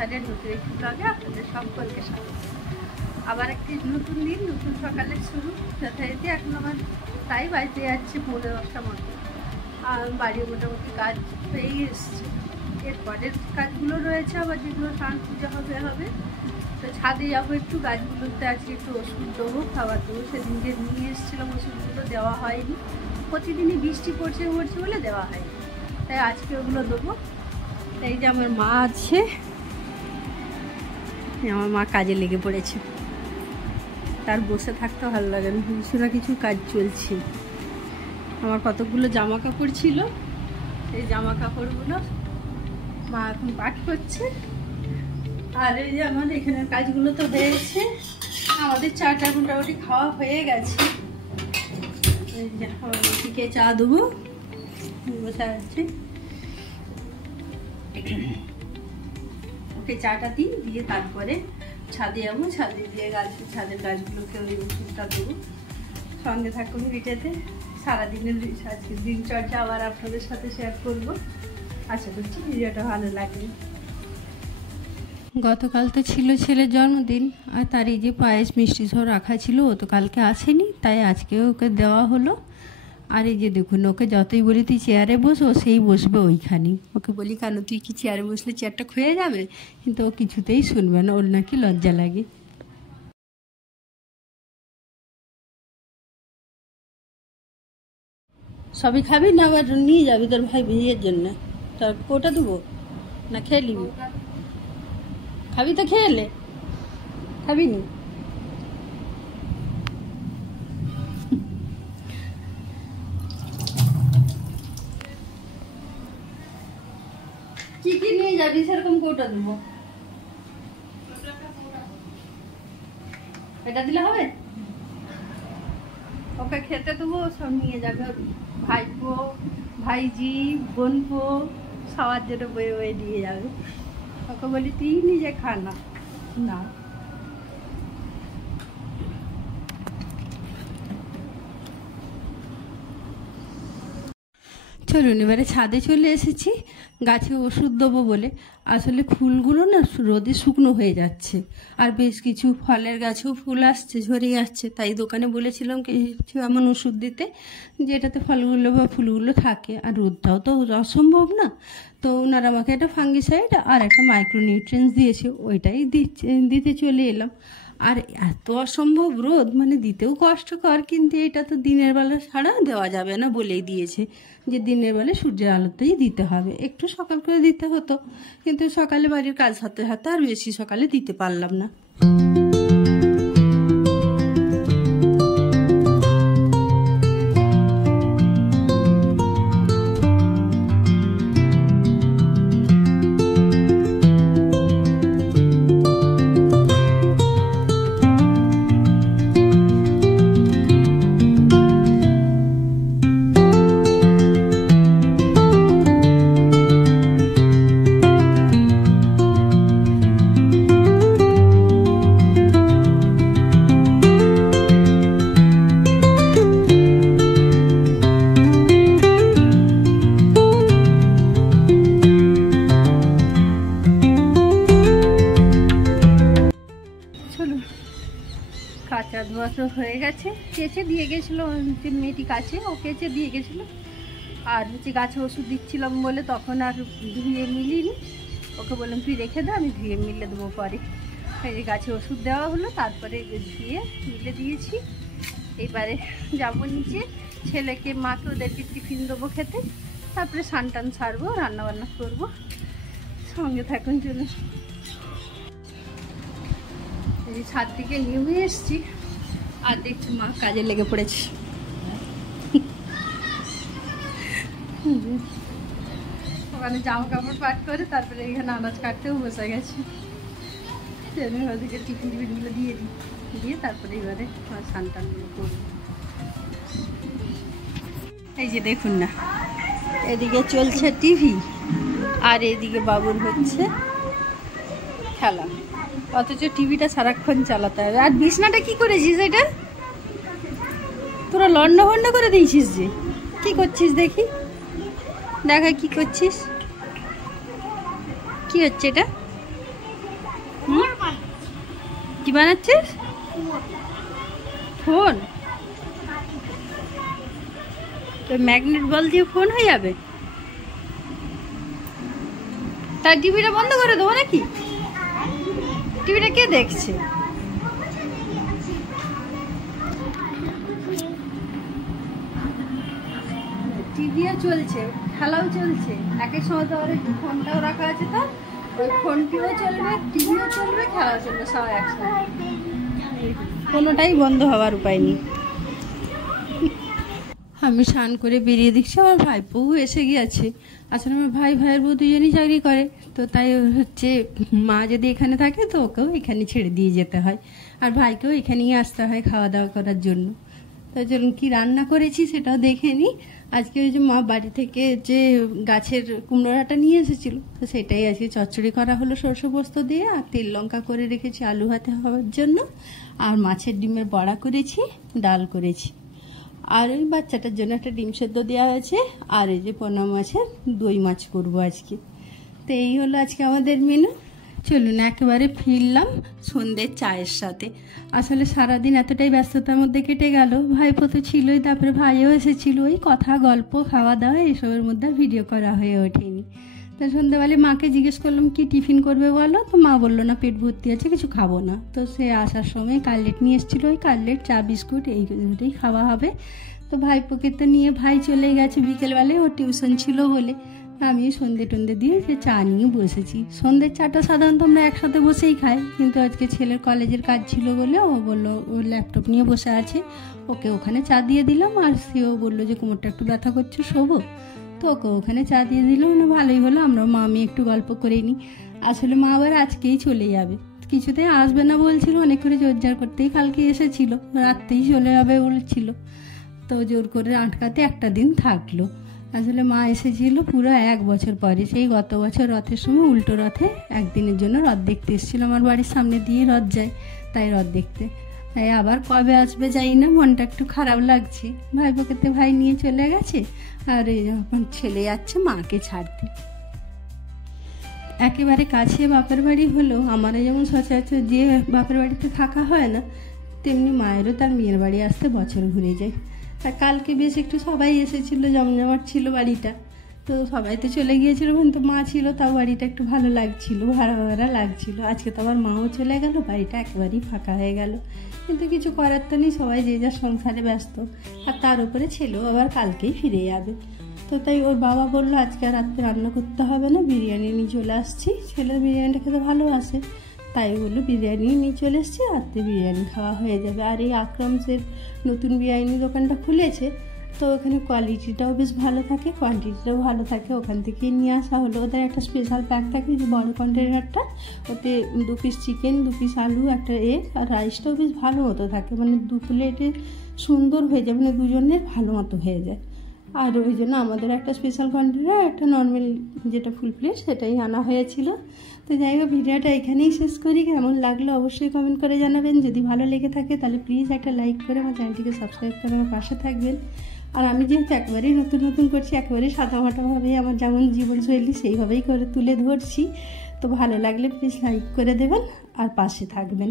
সংসারের নতুন একটু ব্লগে আপনাদের সকলকে স্বাগত। আবার একটি নতুন দিন, নতুন সকালের শুরু। যথারীতি এখন আমার তাই বাড়িতে যাচ্ছে 10:30 মতো। আর বাড়ির মোটামুটি কাজ হয়েই এসছে। এরপরের কাজগুলো রয়েছে, আবার যেগুলো স্নান পুজো হবে। তো ছাদে যাবো একটু, গাছগুলোতে আজকে একটু ওষুধ দেবো, খাবার দেবো। সেদিন যে নিয়ে এসেছিলাম ওষুধগুলো দেওয়া হয়নি, প্রতিদিনই বৃষ্টি পড়ছে বলে দেওয়া হয়নি, তাই আজকে ওগুলো দেবো। এই যে আমার মা আছে, আমার মা কাজে লেগে পড়েছে। তার বসে থাকতে ভালো লাগে না, কিছু না কিছু কাজ চলছে। আমার কতগুলো জামা কাপড় ছিল, এই জামা কাপড়গুলো মা এখন পাট করছে। আর এই যে আমাদের এখানের কাজগুলো তো হয়েছে, আমাদের চাটা মোটামুটি খাওয়া হয়ে গেছে। এই যে আমার মেয়েটিকে চা দেবো, বসে আছে। ওকে চাটা দিয়ে তারপরে ছাদে যাবো, ছাদে দিয়ে ছাদের গাছগুলোকে ওই ওষুধটা দেবো। সঙ্গে থাকুন ভিডিওতে, সারাদিনের আজকের দিনচর্যা আবার আপনাদের সাথে শেয়ার করবো। আশা করছি ভিডিওটা ভালো লাগবে। গতকাল তো ছিল ছেলের জন্মদিন, আর তার এই যে পায়েস মিষ্টি সব রাখা ছিল, ও তো কালকে আসেনি, তাই আজকে ওকে দেওয়া হলো। আর এই যে দেখুন, ওকে যতই বলি তুই চেয়ারে বস, ও সেই বসবে ওইখানেই। ওকে বলি কেন, তুই কি চেয়ারে বসলে চেয়ারটা ক্ষয়ে যাবে? কিন্তু ও কিছুতেই শুনবে না, ওর নাকি লজ্জা লাগে। সবই খাবি না আবার নিয়ে যাবি তোর ভাই বিয়ের জন্য? তোর কোটা দেবো না খেয়ে নিবি? খাবি তো খেয়ে এলে, খাবি নি? কি কি নিয়ে যাবি সেরকম কোটা দেবো? এটা দিলে হবে? ওকে খেতে দেবো, সব নিয়ে যাবে। ভাইপো, ভাইজি, বোনপো সবার জন্য বয়ে বয়ে দিয়ে যাবে। ওকে বলি তুই নিজে খা না। না চলুন, এবারে ছাদে চলে এসেছি গাছে ওষুধ দেবো বলে। আসলে ফুলগুলো না রোদে শুকনো হয়ে যাচ্ছে, আর বেশ কিছু ফলের গাছেও ফুল আসছে, ঝরে যাচ্ছে। তাই দোকানে বলেছিলাম কিছু এমন ওষুধ দিতে যেটাতে ফলগুলো বা ফুলগুলো থাকে, আর রোদটাও তো অসম্ভব না। তো ওনারা আমাকে একটা ফাঙ্গিসাইড আর একটা মাইক্রোনিউট্রিয়েন্টস দিয়েছে, ওইটাই দিতে চলে এলাম। আর এত অসম্ভব রোদ, মানে দিতেও কষ্টকর। কিন্তু এটা তো দিনের বেলা ছাড়া দেওয়া যাবে না, বলেই দিয়েছে যে দিনের বেলা সূর্যের আলোতেই দিতে হবে। একটু সকাল করে দিতে হতো, কিন্তু সকালে বাড়ির কাজ হাতে আর বেশি সকালে দিতে পারলাম না। কাঁচা ধোয়া তো হয়ে গেছে, কেচে দিয়ে গেছিলো যে মেয়েটি কাছে, ও কেচে দিয়ে গেছিলো। আর গাছে ওষুধ দিচ্ছিলাম বলে তখন আর ধুয়ে মিলিনি। ওকে বললাম তুই রেখে দে, আমি ধুয়ে মিলে দেবো পরে। এই যে গাছে ওষুধ দেওয়া হলো, তারপরে ধুয়ে মিলে দিয়েছি। এবারে যাবো নিচে, ছেলেকে মাকে ওদেরকে টিফিন দেবো খেতে, তারপরে স্নান টান সারবো, রান্নাবান্না করবো। সঙ্গে থাকুন চলুন। এই ছাদ থেকে নেমে এসছি, আর দেখছি মা কাজে লেগে পড়েছে। ওখানে জামা কাপড় পাট করে তারপরে এখানে আনাজ কাটতেও বসে গেছে। ওদিকে টিফিনগুলো দিয়ে তারপরে এবারে স্নান টানগুলো করবো। এই যে দেখুন না, এদিকে চলছে টিভি, আর এদিকে বাবুর হচ্ছে খেলা। অথচ টিভিটা সারাক্ষণ চালাতে হবে। আর বিছনাটা কি করেছিস এটা? তোরা লন্ডা ভন্ডা করে দিয়েছিস যে, কি করছিস দেখি, দেখা কি করছিস, কি হচ্ছে এটা? কি বানাচ্ছিস? ফোন? তো ম্যাগনেট বল দিয়ে ফোন হয়ে যাবে? তার টিভিটা বন্ধ করে দেবো নাকি? টিভিটা কে দেখছে? টিভিও চলছে, খেলাও চলছে, একই সময় তো আর ফোনটাও রাখা আছে, তো ওই ফোনটিও চলবে, টিভিও চলবে, খেলাও চলবে, সব একসাথে, কোনোটাই বন্ধ হওয়ার উপায় নেই। আমি স্নান করে বেরিয়ে দেখছি আমার ভাইপোও এসে গিয়েছে। আসলে আমার ভাইয়ের বউ দুজনেই চাকরি করে, তো তাই হচ্ছে মা যদি এখানে থাকে তো ওকেও এখানে ছেড়ে দিয়ে যেতে হয়, আর ভাইকেও এখানেই আসতে হয় খাওয়া দাওয়া করার জন্য। তাই জন্য কী রান্না করেছি সেটাও দেখে নিই। আজকে ওই যে মা বাড়ি থেকে যে গাছের কুমড়োটা নিয়ে এসেছিলো, তো সেটাই আজকে চচ্চড়ি করা হলো সরষে পোস্ত দিয়ে, আর তেল লঙ্কা করে রেখেছি আলু ভাতে হওয়ার জন্য, আর মাছের ডিমের বড়া করেছি, ডাল করেছি, আর ওই বাচ্চাটার জন্য একটা ডিম সেদ্ধ দেওয়া হয়েছে, আর এই যে পোনা মাছের দই মাছ করবো আজকে। তো এই হলো আজকে আমাদের মেনু। চলুন একেবারে ফিরলাম সন্ধ্যের চায়ের সাথে। আসলে সারাদিন এতটাই ব্যস্ততার মধ্যে কেটে গেল, ভাইপো তো ছিলই, তারপরে ভাইও এসেছিল, ওই কথা গল্প খাওয়া দাওয়া এসবের মধ্যে ভিডিও করা হয়ে ওঠেনি। তো সন্ধ্যেবেলায় মাকে জিজ্ঞেস করলাম কি টিফিন করবে বলো, তো মা বললো না পেট ভর্তি আছে কিছু খাবো না। তো সে আসার সময় কাটলেট নিয়ে এসেছিলো, ওই কাটলেট চা বিস্কুট এইগুলোই খাওয়া হবে। তো ভাইপোকে তো নিয়ে ভাই চলে গেছে বিকেলবেলায়, ওর টিউশন ছিল বলে। আমি সন্ধে টন্ধে দিয়ে যে চা নিয়ে বসেছি। সন্ধ্যের চাটা সাধারণত আমরা একসাথে বসেই খাই, কিন্তু আজকে ছেলের কলেজের কাজ ছিল বলে ও বললো ও ল্যাপটপ নিয়ে বসে আছে, ওকে ওখানে চা দিয়ে দিলাম। আর সেও বললো যে কোমরটা একটু ব্যথা করছে শোবো, তো ওকে ওখানে চা দিয়ে দিলাম। ভালোই হলো, আমরা মা আমি একটু গল্প করে নিই। আসলে মা আবার আজকেই চলে যাবে, কিছুতেই আসবে না বলছিল, অনেক করে জোরজার করতেই কালকে এসেছিল, রাত্রেই চলে যাবে বলছিল, তো জোর করে আটকাতে একটা দিন থাকলো। আসলে মা এসেছিল পুরো 1 বছর পরে, সেই গত বছর রথের সময় উল্টো রথে একদিনের জন্য রথ দেখতে এসেছিলো, আমার বাড়ির সামনে দিয়ে রথ যায়, তাই রথ দেখতে। তাই আবার কবে আসবে যাই না, মনটা একটু খারাপ লাগছে। ভাইপোকে ভাই নিয়ে চলে গেছে, আর এই যখন ছেলে যাচ্ছে মাকে ছাড়তে। একেবারে কাছে বাপের বাড়ি হলেও আমারও যেমন সচরাচর যে বাপের বাড়িতে থাকা হয় না, তেমনি মায়েরও তার মেয়ের বাড়ি আসতে বছর ঘুরে যায়। আর কালকে বেশ একটু সবাই এসেছিলো, জমজমাট ছিল বাড়িটা, তো সবাই তো চলে গিয়েছিলো, কিন্তু মা ছিল, তাও বাড়িটা একটু ভালো লাগছিল, ভাড়া ভাড়া লাগছিল। আজকে তো আবার মাও চলে গেল, বাড়িটা একেবারেই ফাঁকা হয়ে গেল, কিন্তু কিছু করার তো নেই, সবাই যে যার সংসারে ব্যস্ত। আর তার উপরে ছেলেও আবার কালকেই ফিরে যাবে, তো তাই ওর বাবা বললো আজকে আর রাত্রে রান্না করতে হবে না, বিরিয়ানি নিয়ে চলে আসছি, ছেলে বিরিয়ানিটা খেতে ভালোবাসে, তাই বললো বিরিয়ানি নিয়ে চলে এসেছি, রাত্রে বিরিয়ানি খাওয়া হয়ে যাবে। আর এই আক্রমসের নতুন বিরিয়ানি দোকানটা খুলেছে, তো ওখানে কোয়ালিটিটাও বেশ ভালো থাকে, কোয়ান্টিটিটাও ভালো থাকে, ওখান থেকেই নিয়ে আসা হলো। ওদের একটা স্পেশাল প্যাক থাকে যে বড় কন্টেনারটা, ওতে 2 পিস চিকেন, 2 পিস আলু, একটা এগ, আর রাইসটাও বেশ ভালো মতো থাকে, মানে 2 প্লেটে সুন্দর হয়ে যায়, মানে দুজনের ভালো মতো হয়ে যায়। আর ওই জন্য আমাদের একটা স্পেশাল কন্টেনার, একটা নর্মাল যেটা ফুল প্লেট সেটাই আনা হয়েছিল। তো যাই হোক, ভিডিওটা এখানেই শেষ করি। কেমন লাগলো অবশ্যই কমেন্ট করে জানাবেন, যদি ভালো লেগে থাকে তাহলে প্লিজ একটা লাইক করে আমার চ্যানেলটিকে সাবস্ক্রাইব করে আমার পাশে থাকবেন। আর আমি যেহেতু একেবারেই নতুন করছি, একেবারেই সাদামাটাভাবেই আমার যেমন জীবনশৈলী সেইভাবেই করে তুলে ধরছি, তো ভালো লাগলে প্লিজ লাইক করে দেবেন আর পাশে থাকবেন।